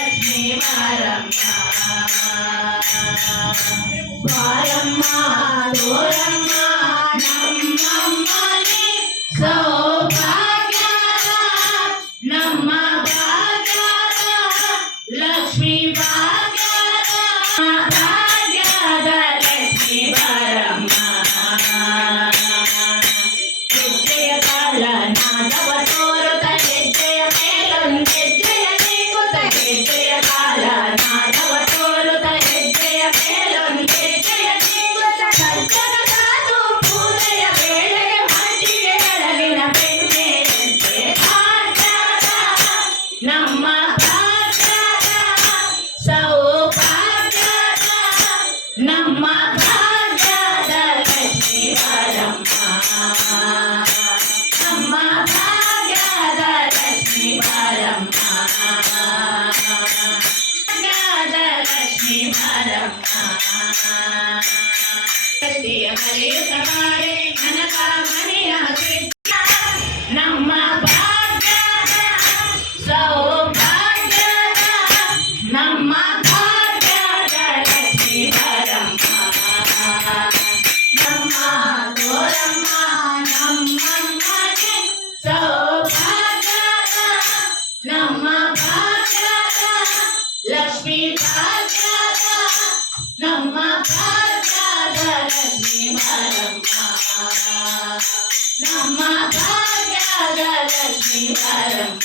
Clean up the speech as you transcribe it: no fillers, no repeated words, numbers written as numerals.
ಲಕ್ಷ್ಮೀ ಬಾರಮ್ಮ ಬಾರಮ್ಮ ತೋರಮ್ಮ ನಮ್ಮಮ್ಮನೆ ಸೌಭಾಗ್ಯದ ನಮ್ಮ ಭಾಗ್ಯದ ಲಕ್ಷ್ಮೀ ಭಾಗ್ಯದ ಭಾಗ್ಯದ ಲಕ್ಷ್ಮೀ ಬಾರಮ್ಮ ಹೆಜ್ಜೆಯ ಕಾಲ ನಾದವ ತೋರುತ್ತ ಹೆಜ್ಜೆಯ ಮೇಲೊಂದೆಜ್ಜೆಯ ನೀಕುತ್ತ ಹೆಜ್ಜೆಯ ಕಾಲ ನಾದವ ತೋರುತ್ತ ಹೆಜ್ಜೆಯ ಮೇಲೊಂದೆಜ್ಜೆಯ ನೀಕುತ್ತ ಸಜ್ಜನ ಸಾಧು ಪೂಜೆಯ ವೇಳೆಗೆ ಮಂಜಿಗೆ ಬೆಳಗಿನ ಬೆಣ್ಣೆಯಂತೆ ಭಾಗ್ಯದ ನಮ್ಮ ಭಾಗ್ಯದ ಸೌಭಾಗ್ಯದ ನಮ್ಮ ಭಾಗ್ಯದ ಲಕ್ಷ್ಮೀ ಬಾರಮ್ಮ ನಮ್ಮ ಭಾಗ್ಯದ ಲಕ್ಷ್ಮೀ ಬಾರಮ್ಮ ಭಾಗ್ಯದ ಲಕ್ಷ್ಮೀ ಬಾರಮ್ಮ ಕತ್ತಿಯ ಮರೆಯುತ್ತ ಬಾರೆ ಕನಕ ಮನೆಯ ಸಿದ್ಧ ನಮ್ಮ ಭಾಗ್ಯದ ಸೌಭಾಗ್ಯದ ನಮ್ಮ ಭಾಗ್ಯದ ಲಕ್ಷ್ಮೀ ಬಾರಮ್ಮ ನಮ್ಮ ತೋರಮ್ಮ ನಮ್ಮಮ್ಮನೆ ಸೌಭಾಗ್ಯದ ನಮ್ಮ ಭಾಗ್ಯದ ಲಕ್ಷ್ಮೀ ಭಾಗ್ಯದ ನಮ್ಮ ಭಾಗ್ಯದ ಲಕ್ಷ್ಮೀ ಬಾರಮ್ಮ ನಮ್ಮ ಭಾಗ್ಯದ ಲಕ್ಷ್ಮೀ ಬಾರಮ್ಮ